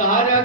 सारा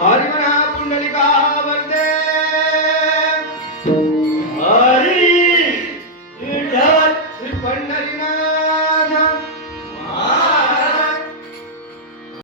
హరిమన పుండలికా